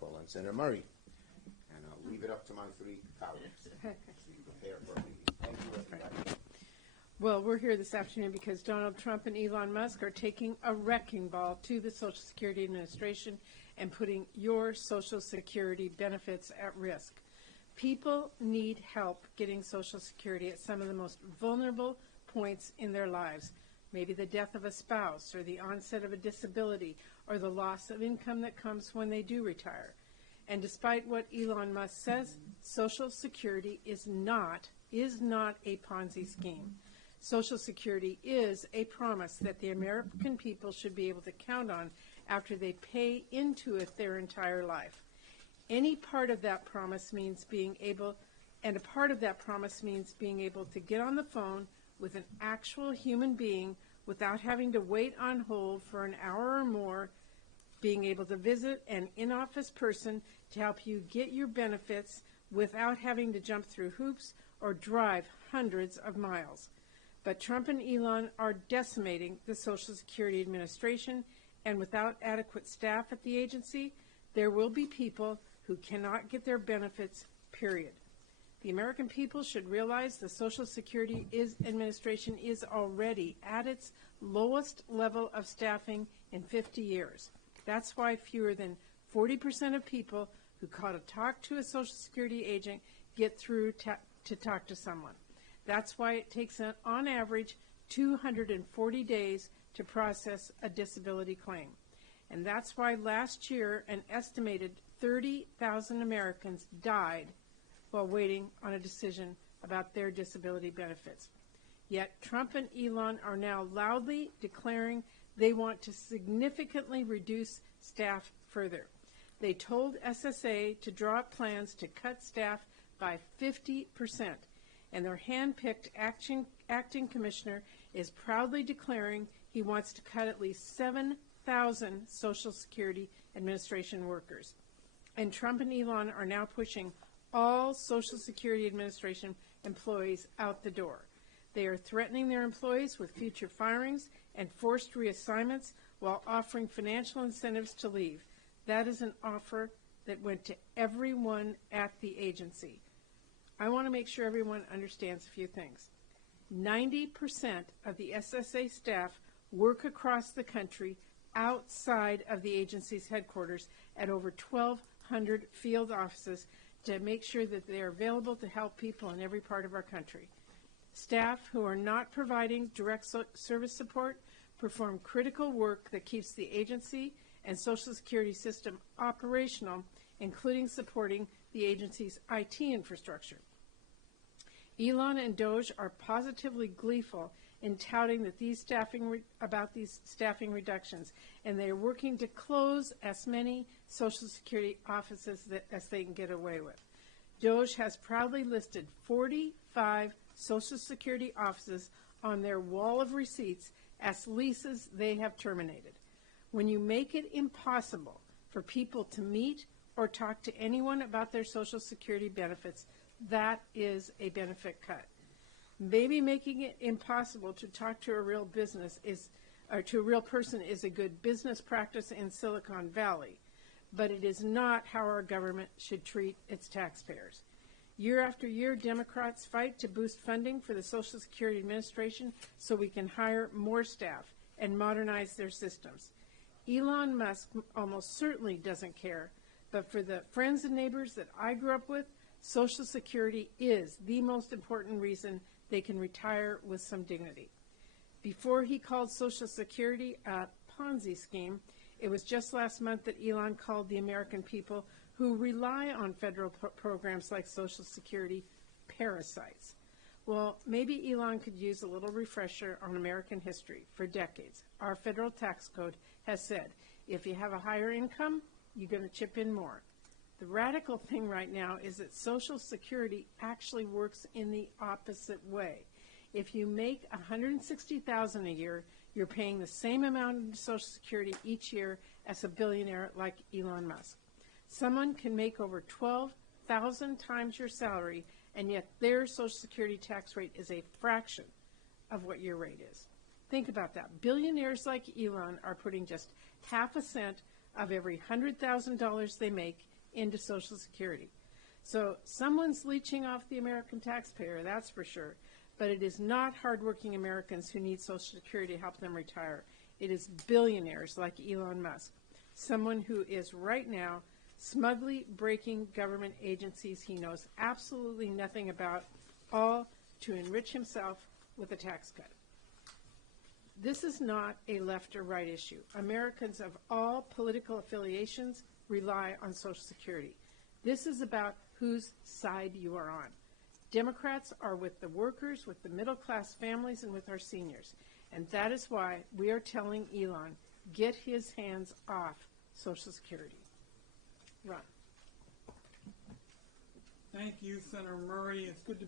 call on Senator Murray. And I'll leave it up to my three colleagues to prepare for a meeting. Thank you, everybody. Well, we're here this afternoon because Donald Trump and Elon Musk are taking a wrecking ball to the Social Security Administration and putting your Social Security benefits at risk. People need help getting Social Security at some of the most vulnerable points in their lives. Maybe the death of a spouse, or the onset of a disability, or the loss of income that comes when they do retire. And despite what Elon Musk says, Social Security is not a Ponzi scheme. Social Security is a promise that the American people should be able to count on after they pay into it their entire life. Any part of that promise means being able, and a part of that promise means being able to get on the phone with an actual human being without having to wait on hold for an hour or more, being able to visit an in-office person to help you get your benefits without having to jump through hoops or drive hundreds of miles. But Trump and Elon are decimating the Social Security Administration, and without adequate staff at the agency, there will be people who cannot get their benefits, period. The American people should realize the Social Security Administration is already at its lowest level of staffing in 50 years. That's why fewer than 40% of people who call to talk to a Social Security agent get through to talk to someone. That's why it takes, on average, 240 days to process a disability claim. And that's why last year an estimated 30,000 Americans died while waiting on a decision about their disability benefits. Yet Trump and Elon are now loudly declaring they want to significantly reduce staff further. They told SSA to draw up plans to cut staff by 50%, and their hand-picked acting commissioner is proudly declaring he wants to cut at least 7,000 Social Security Administration workers. And Trump and Elon are now pushing all Social Security Administration employees out the door. They are threatening their employees with future firings and forced reassignments while offering financial incentives to leave. That is an offer that went to everyone at the agency. I want to make sure everyone understands a few things. 90% of the SSA staff work across the country outside of the agency's headquarters at over 1,200 field offices to make sure that they are available to help people in every part of our country. Staff who are not providing direct service support perform critical work that keeps the agency and Social Security system operational, including supporting the agency's IT infrastructure. Elon and DOGE are positively gleeful in touting that these staffing reductions, and they are working to close as many Social Security offices as they can get away with. DOGE has proudly listed 45 Social Security offices on their wall of receipts as leases they have terminated. When you make it impossible for people to meet or talk to anyone about their Social Security benefits, that is a benefit cut. Maybe making it impossible to talk to a real person is a good business practice in Silicon Valley, but it is not how our government should treat its taxpayers. Year after year, Democrats fight to boost funding for the Social Security Administration so we can hire more staff and modernize their systems. Elon Musk almost certainly doesn't care, but for the friends and neighbors that I grew up with, Social Security is the most important reason they can retire with some dignity. Before he called Social Security a Ponzi scheme, it was just last month that Elon called the American people who rely on federal programs like Social Security parasites. Well, maybe Elon could use a little refresher on American history. For decades, our federal tax code has said, if you have a higher income, you're going to chip in more. The radical thing right now is that Social Security actually works in the opposite way. If you make $160,000 a year, you're paying the same amount in Social Security each year as a billionaire like Elon Musk. Someone can make over 12,000 times your salary, and yet their Social Security tax rate is a fraction of what your rate is. Think about that. Billionaires like Elon are putting just half a cent of every $100,000 they make into Social Security. So someone's leeching off the American taxpayer, that's for sure. But it is not hardworking Americans who need Social Security to help them retire. It is billionaires like Elon Musk, someone who is right now smugly breaking government agencies he knows absolutely nothing about, all to enrich himself with a tax cut. This is not a left or right issue. Americans of all political affiliations rely on Social Security. This is about whose side you are on. Democrats are with the workers, with the middle-class families, and with our seniors. And that is why we are telling Elon, get his hands off Social Security. Ron. Thank you, Senator Murray. It's good to